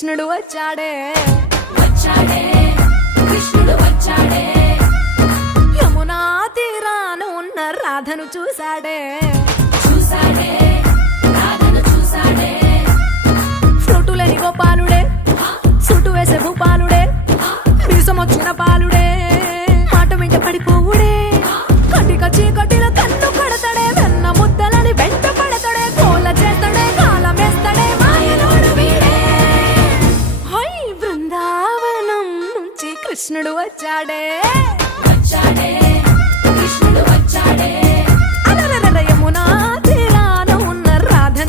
కృష్ణుడు వచ్చాడే వచ్చాడే కృష్ణుడు వచ్చాడే యమునా తీరాన ఉన్న రాధను చూశాడే చూసాడే రాధను చూసాడే ఫ్రూటులేని గోపాలుడే సుటు వేసే భూపాలుడే మీసమొచ్చిన పాలుడే మాట వెంట పడిపోవుడే కటిక చీకటిలో కన్ను కడతాడే వెన్న ముద్దలని వెంట పడతాడే కోల చేస్తాడే కాలమేస్తాడే మాయలోడు వీడే హై బృందావనం నుంచి కృష్ణుడు వచ్చాడే